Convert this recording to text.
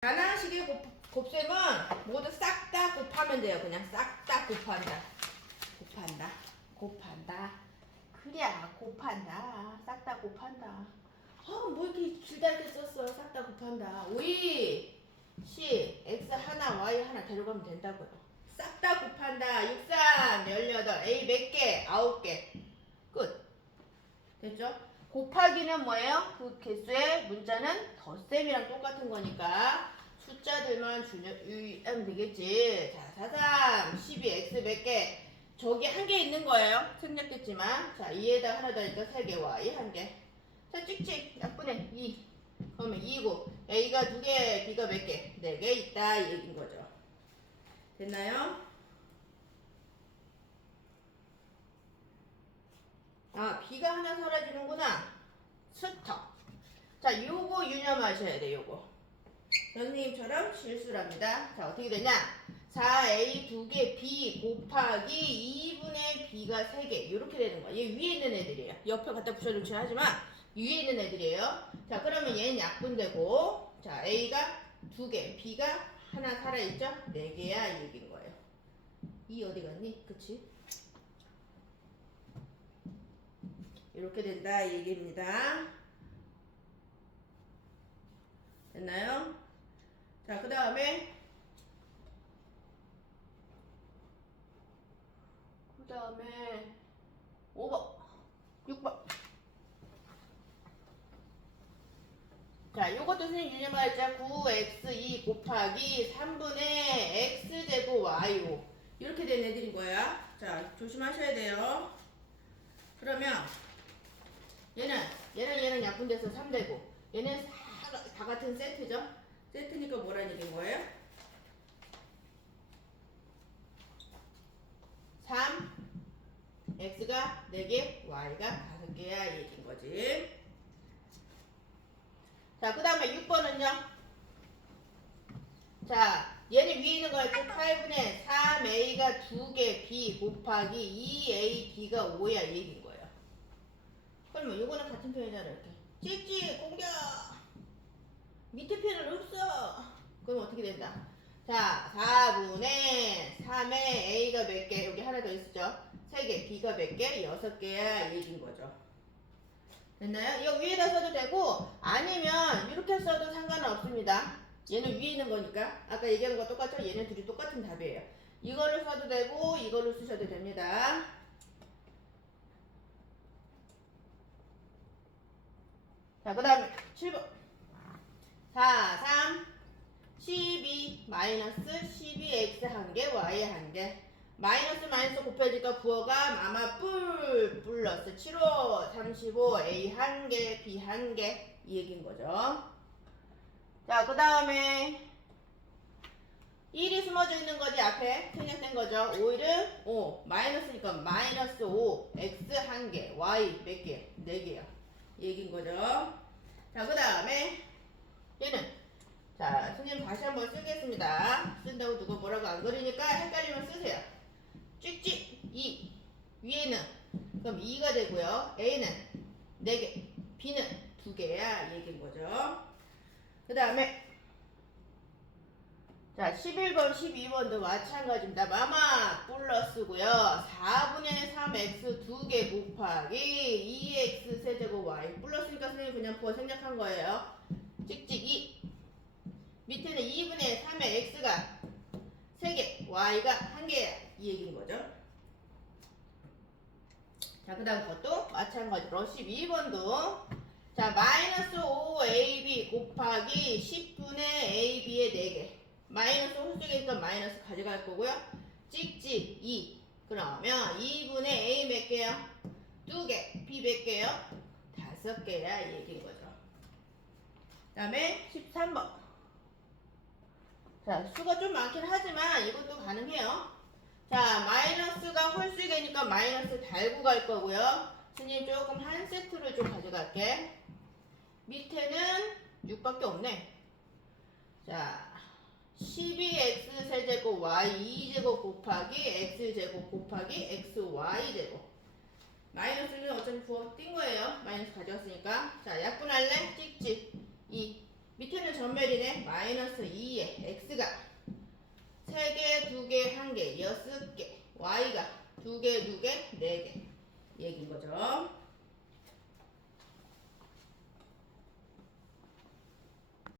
가나식의 곱, 곱셈은 모두 싹 다 곱하면 돼요. 그냥 싹 다 곱한다. 곱한다. 곱한다. 그래, 곱한다. 싹 다 곱한다. 아, 뭐 이렇게 길다게 썼어. 싹 다 곱한다. 5이 C, X 하나, Y 하나 데려가면 된다고요. 싹 다 곱한다. 6, 3, 18, A 몇 개? 9개. 끝. 됐죠? 곱하기는 뭐예요? 그 개수의 문자는 덧셈이랑 똑같은 거니까 숫자들만 주면 되겠지. 자, 4, 3, 12, x 몇 개? 저기 한 개 있는 거예요. 생략했지만. 자, 2에다 하나 더니까 3개, y 한 개. 자, 찍찍. 약분해. 2. 그러면 2고 a가 2개, b가 몇 개? 4개 있다. 이 얘기인 거죠. 됐나요? 아, B가 하나 사라지는구나. 스톱. 자, 요거 유념하셔야 돼, 요거. 선생님처럼 실수랍니다. 자, 어떻게 되냐? 4A 2개 B 곱하기 2분의 B가 3개. 이렇게 되는 거야. 얘 위에 있는 애들이에요. 옆에 갖다 붙여놓긴 하지만 위에 있는 애들이에요. 자, 그러면 얘는 약분되고 자, A가 2개, B가 하나 살아있죠? 4개야 이 얘기인 거예요. 이 어디 갔니? 그치? 이렇게 된다 이 얘기입니다. 됐나요? 자, 그 다음에 그 다음에 5번 6번 자, 요것도 선생님 유념하자 9x2 곱하기 3분의 x제곱 y로 이렇게 된 애들인 거야. 자, 조심하셔야 돼요. 그러면 얘는 얘는 얘는 약분돼서 3되고 얘는 다, 다 같은 세트죠? 세트니까 뭐라는 얘기인 거예요? 3 x가 4개, y가 5개야 이 얘기인 거지. 자, 그 다음에 6번은요. 자, 얘는 위에 있는 거였죠? 8분의 3a가 2개, b 곱하기 2ab가 5야 이 얘기인 거예요. 그러면 이거는 같은 표현이잖아 이렇게. 찍찍 공격. 밑에 표현은 없어. 그럼 어떻게 된다? 자, 4분의 3에 a가 몇 개? 여기 하나 더 있었죠? 3개, b가 몇 개? 6개야 이 얘기인 거죠. 됐나요? 이거 위에다 써도 되고 아니면 이렇게 써도 상관은 없습니다. 얘는 위에 있는 거니까 아까 얘기한 거 똑같죠? 얘네 둘이 똑같은 답이에요. 이거를 써도 되고 이거를 쓰셔도 됩니다. 자, 그 다음에 7번 4, 3, 12 마이너스 12x 한 개, y 한 개. 마이너스 마이너스 곱해지니까 부호가 마마 뿔 플러스 7호 35 a 한 개, b 한 개. 이 얘기인 거죠. 자, 그 다음에 1이 숨어져 있는 거지 앞에 생략된 거죠. 5일은 5 마이너스니까 마이너스 5 x 한 개, y 몇 개? 4개야. 이 얘기인 거죠. 위에는 그럼 2가 되고요. A는 4개, B는 2개야 이 얘기인 거죠. 그 다음에 자 11번, 12번도 마찬가지입니다. 마마 플러스고요. 4분의 3x 2개 곱하기 2x 세제곱 y 플러스니까 선생님 그냥 부어 생략한 거예요. 찍찍 2 밑에는 2분의 3의 x가 3개, y가 1개야. 이 얘기인 거죠. 자, 그 다음 것도 마찬가지로 12번도 자, 마이너스 5ab 곱하기 10분의 ab의 4개. 마이너스 홀수니까 마이너스 가져갈 거고요. 찍찍 2. 그러면 2분의 a 몇 개요? 2개. b 몇 개요? 5개야. 이 얘기인 거죠. 그 다음에 13번. 자, 수가 좀 많긴 하지만 이것도 가능해요. 자, 홀수개니까 마이너스 달고 갈 거고요. 스님 조금 한 세트를 좀 가져갈게. 밑에는 6밖에 없네. 자, 12x 세제곱 y 2제곱 곱하기 x제곱 곱하기 xy제곱. 마이너스는 어차피 부어 뛴 거예요. 마이너스 가져왔으니까. 자, 약분할래? 찍찍. 2. 밑에는 전멸이네. 마이너스 2에 x가 3개, 2개, 1개, 6개. 두 개, 두 개, 네 개. 얘기인 거죠.